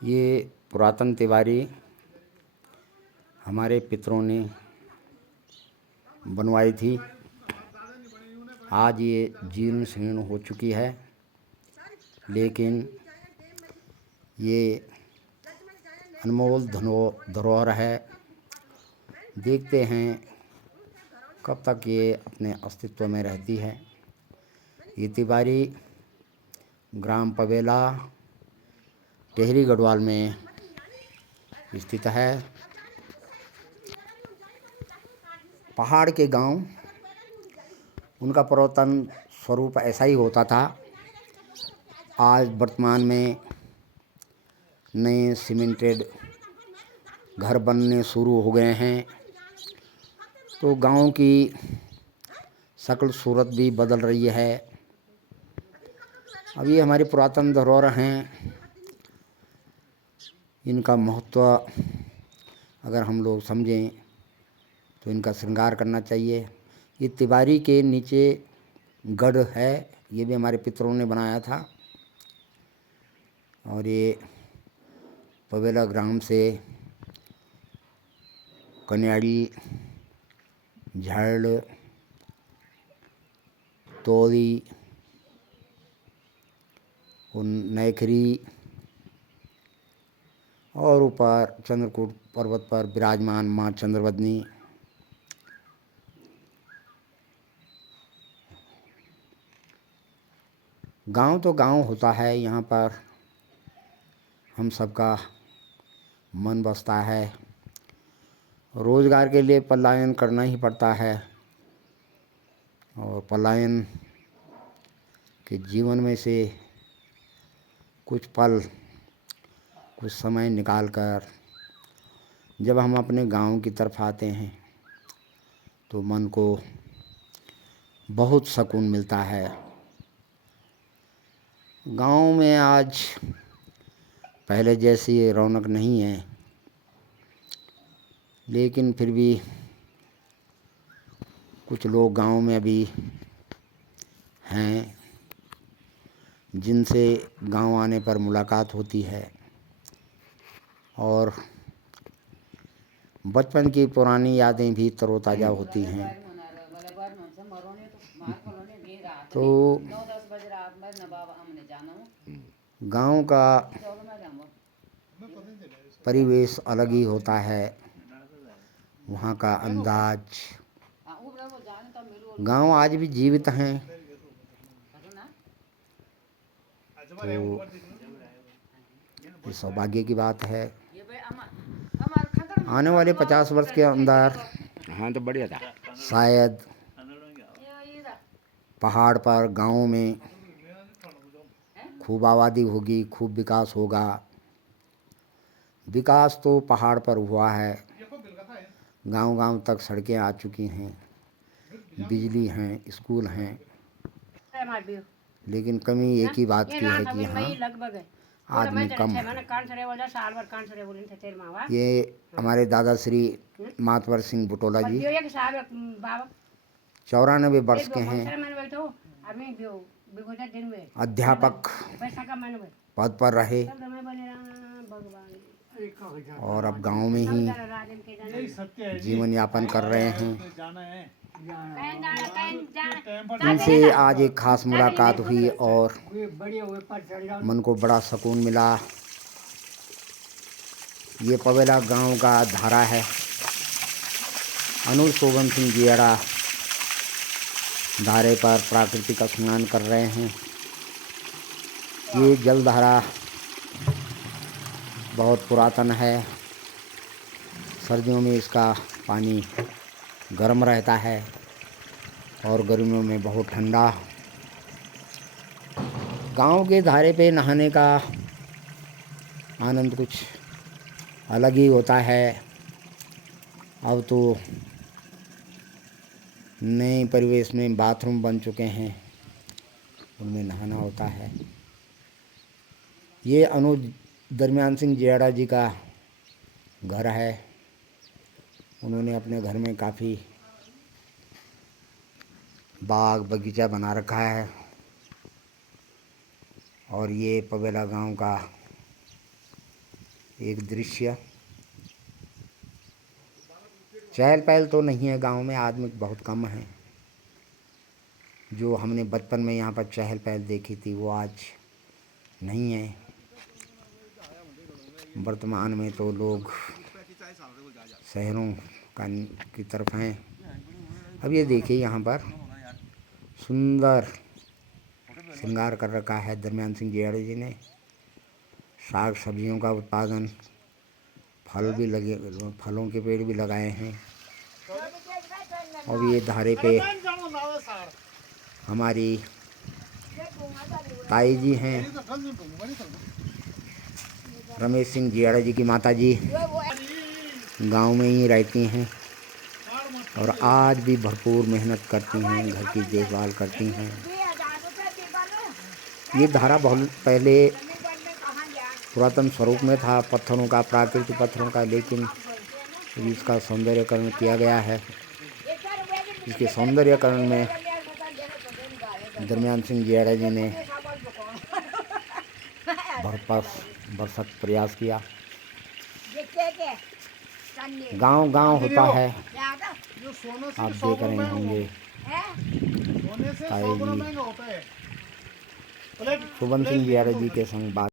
ये पुरातन तिवारी हमारे पितरों ने बनवाई थी। आज ये जीर्ण शीर्ण हो चुकी है, लेकिन ये अनमोल धरोहर है। देखते हैं कब तक ये अपने अस्तित्व में रहती है। ये तिवारी ग्राम पवेला टेहरी गढ़वाल में स्थित है। पहाड़ के गांव, उनका पुरातन स्वरूप ऐसा ही होता था। आज वर्तमान में नए सीमेंटेड घर बनने शुरू हो गए हैं, तो गांव की शक्ल सूरत भी बदल रही है। अब ये हमारी पुरातन धरोहर हैं, इनका महत्व अगर हम लोग समझें तो इनका श्रृंगार करना चाहिए। ये तिवारी के नीचे गढ़ है, ये भी हमारे पितरों ने बनाया था। और ये पवेला ग्राम से कन्याड़ी, झड़, तोरी और नैखरी और ऊपर चंद्रकूट पर्वत पर विराजमान माँ चंद्रवदनी। गांव तो गांव होता है, यहाँ पर हम सबका मन बसता है। रोज़गार के लिए पलायन करना ही पड़ता है, और पलायन के जीवन में से कुछ पल, कुछ समय निकाल कर जब हम अपने गांव की तरफ आते हैं तो मन को बहुत सुकून मिलता है। गांव में आज पहले जैसी रौनक नहीं है, लेकिन फिर भी कुछ लोग गांव में अभी हैं जिनसे गांव आने पर मुलाकात होती है और बचपन की पुरानी यादें भी तरोताज़ा होती हैं। तो गांव का परिवेश अलग ही होता है, वहाँ का अंदाज। गांव आज भी जीवित हैं, तो ये सौभाग्य की बात है। आने वाले 50 वर्ष के अंदर हाँ तो बढ़िया था। शायद पहाड़ पर गाँव में खूब आबादी होगी, खूब विकास होगा। विकास तो पहाड़ पर हुआ है, गांव-गांव तक सड़कें आ चुकी हैं, बिजली हैं, स्कूल हैं। लेकिन कमी एक ही बात की है कि यहाँ आदमी कम है। ये हमारे दादाश्री मातवर सिंह बुटोला जी 94 वर्ष के हैं, अध्यापक पद पर रहे और अब गांव में ही जीवन यापन कर रहे हैं। इनसे आज एक खास मुलाकात हुई और मन को बड़ा सुकून मिला। ये पवेला गांव का धारा है। अनुज शोभन सिंह जियाड़ा धारे पर प्राकृतिक स्नान कर रहे हैं। ये जलधारा बहुत पुरातन है। सर्दियों में इसका पानी गर्म रहता है और गर्मियों में बहुत ठंडा। गांव के धारे पे नहाने का आनंद कुछ अलग ही होता है। अब तो नए परिवेश में बाथरूम बन चुके हैं, उनमें नहाना होता है। ये अनुज दरमियान सिंह जियाड़ा जी का घर है। उन्होंने अपने घर में काफ़ी बाग बगीचा बना रखा है और ये पवेला गांव का एक दृश्य। चहल पहल तो नहीं है गांव में, आदमी बहुत कम है। जो हमने बचपन में यहाँ पर चहल पहल देखी थी वो आज नहीं है। वर्तमान में तो लोग शहरों की तरफ हैं। अब ये देखिए यहाँ पर सुंदर श्रृंगार कर रखा है दरमियान सिंह जेआड़े जी ने। साग सब्जियों का उत्पादन, फल भी लगे, फलों के पेड़ भी लगाए हैं। और ये धारे पे हमारी ताई जी हैं, रमेश सिंह जेआड़े जी की माता जी गांव में ही रहती हैं और आज भी भरपूर मेहनत करती हैं, घर की देखभाल करती हैं। ये धारा बहुत पहले पुरातन स्वरूप में था, पत्थरों का, प्राकृतिक पत्थरों का, लेकिन इसका सौंदर्यकरण किया गया है। इसके सौंदर्यकरण में दरमियान सिंह जेआड़े जी ने भरसक प्रयास किया। गांव गांव होता है, आप देख रहे होंगे ताई जी शुभम सिंह जेआड़े जी के संग बात